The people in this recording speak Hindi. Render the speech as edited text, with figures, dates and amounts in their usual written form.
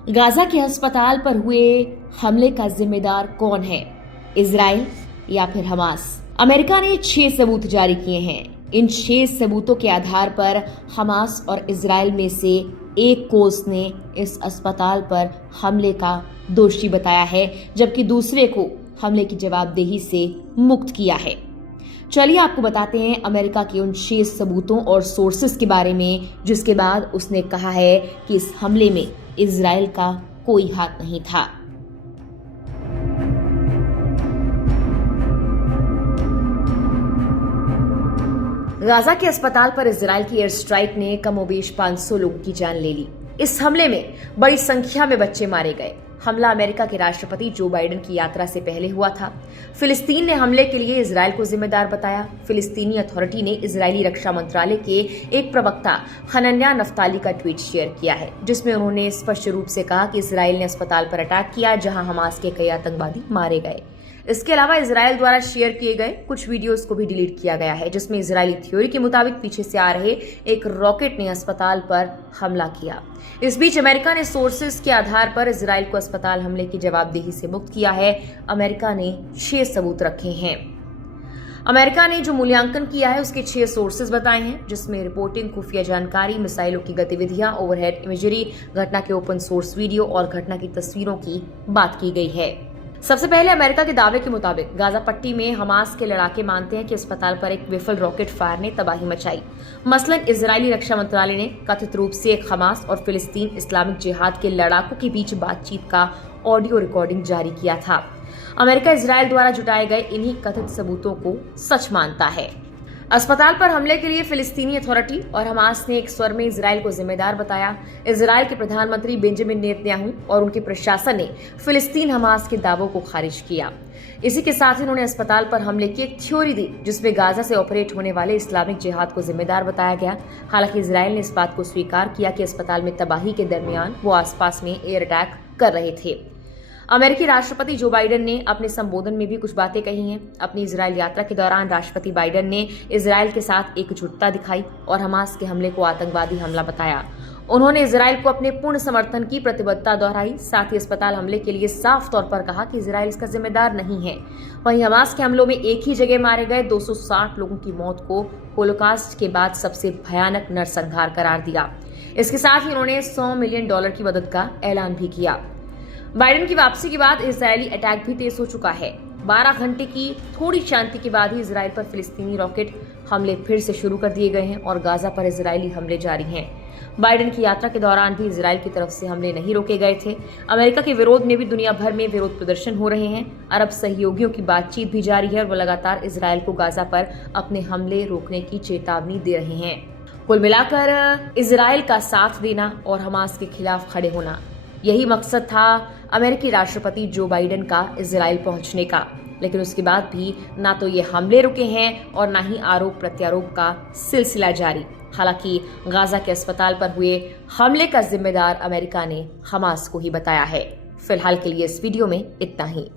गाजा के अस्पताल पर हुए हमले का जिम्मेदार कौन है, इजराइल या फिर हमास? अमेरिका ने 6 सबूत जारी किए हैं। इन 6 सबूतों के आधार पर हमास और इजराइल में से एक को उसने इस अस्पताल पर हमले का दोषी बताया है, जबकि दूसरे को हमले की जवाबदेही से मुक्त किया है। चलिए आपको बताते हैं अमेरिका के उन 6 सबूतों और सोर्सेस के बारे में, जिसके बाद उसने कहा है कि इस हमले में इजराइल का कोई हाथ नहीं था। गाजा के अस्पताल पर इजराइल की एयर स्ट्राइक ने कमोबेश 500 लोगों की जान ले ली। इस हमले में बड़ी संख्या में बच्चे मारे गए। हमला अमेरिका के राष्ट्रपति जो बाइडेन की यात्रा से पहले हुआ था। फिलिस्तीन ने हमले के लिए इजराइल को जिम्मेदार बताया। फिलिस्तीनी अथॉरिटी ने इजरायली रक्षा मंत्रालय के एक प्रवक्ता हनन्या नफ्ताली का ट्वीट शेयर किया है, जिसमें उन्होंने स्पष्ट रूप से कहा कि इजराइल ने अस्पताल पर अटैक किया, जहां हमास के कई आतंकवादी मारे गए। इसके अलावा इजराइल द्वारा शेयर किए गए कुछ वीडियोस को भी डिलीट किया गया है, जिसमें इजरायली थ्योरी के मुताबिक पीछे से आ रहे एक रॉकेट ने अस्पताल पर हमला किया। इस बीच अमेरिका ने सोर्सेस के आधार पर इजराइल को अस्पताल हमले की जवाबदेही से मुक्त किया है। अमेरिका ने 6 सबूत रखे हैं। अमेरिका ने जो मूल्यांकन किया है उसके 6 सोर्सेज बताए हैं, जिसमें रिपोर्टिंग, खुफिया जानकारी, मिसाइलों की गतिविधियां, ओवरहेड इमेजरी, घटना के ओपन सोर्स वीडियो और घटना की तस्वीरों की बात की गई है। सबसे पहले अमेरिका के दावे के मुताबिक गाजा पट्टी में हमास के लड़ाके मानते हैं कि अस्पताल पर एक विफल रॉकेट फायर ने तबाही मचाई। मसलन इजरायली रक्षा मंत्रालय ने कथित रूप से एक हमास और फिलिस्तीन इस्लामिक जिहाद के लड़ाकों के बीच बातचीत का ऑडियो रिकॉर्डिंग जारी किया था। अमेरिका इजरायल द्वारा जुटाए गए इन्हीं कथित सबूतों को सच मानता है। अस्पताल पर हमले के लिए फिलिस्तीनी अथॉरिटी और हमास ने एक स्वर में इजराइल को जिम्मेदार बताया। इजराइल के प्रधानमंत्री बेंजामिन नेतन्याहू और उनके प्रशासन ने फिलिस्तीन हमास के दावों को खारिज किया। इसी के साथ ही उन्होंने अस्पताल पर हमले की एक थ्योरी दी, जिसमें गाजा से ऑपरेट होने वाले इस्लामिक जिहाद को जिम्मेदार बताया गया। हालांकि इजराइल ने इस बात को स्वीकार किया कि अस्पताल में तबाही के दरमियान वो आसपास में एयर अटैक कर रहे थे। अमेरिकी राष्ट्रपति जो बाइडेन ने अपने संबोधन में भी कुछ बातें कही हैं। अपनी इजरायल यात्रा के दौरान राष्ट्रपति बाइडेन ने इजरायल के साथ एकजुटता दिखाई और हमास के हमले को आतंकवादी हमला बताया। उन्होंने इजरायल को अपने पूर्ण समर्थन की प्रतिबद्धता दोहराई। साथ ही अस्पताल हमले के लिए साफ तौर पर कहा कि इजरायल इसका जिम्मेदार नहीं है। वहीं हमास के हमलों में एक ही जगह मारे गए 260 लोगों की मौत को होलोकॉस्ट के बाद सबसे भयानक नरसंहार करार दिया। इसके साथ ही उन्होंने $100 मिलियन की मदद का ऐलान भी किया। बाइडेन की वापसी के बाद इजरायली अटैक भी तेज हो चुका है। 12 घंटे की थोड़ी शांति के बाद ही इजरायल पर फिलिस्तीनी रॉकेट हमले फिर से शुरू कर दिए गए हैं और गाजा पर इजरायली हमले जारी हैं। बाइडेन की यात्रा के दौरान भी इजरायल की तरफ से हमले नहीं रोके गए थे। अमेरिका के विरोध में भी दुनिया भर में विरोध प्रदर्शन हो रहे हैं। अरब सहयोगियों की बातचीत भी जारी है और वो लगातार इजरायल को गाजा पर अपने हमले रोकने की चेतावनी दे रहे हैं। कुल मिलाकर इजरायल का साथ देना और हमास के खिलाफ खड़े होना, यही मकसद था अमेरिकी राष्ट्रपति जो बाइडेन का इजरायल पहुंचने का। लेकिन उसके बाद भी ना तो ये हमले रुके हैं और ना ही आरोप प्रत्यारोप का सिलसिला जारी। हालांकि गाजा के अस्पताल पर हुए हमले का जिम्मेदार अमेरिका ने हमास को ही बताया है। फिलहाल के लिए इस वीडियो में इतना ही।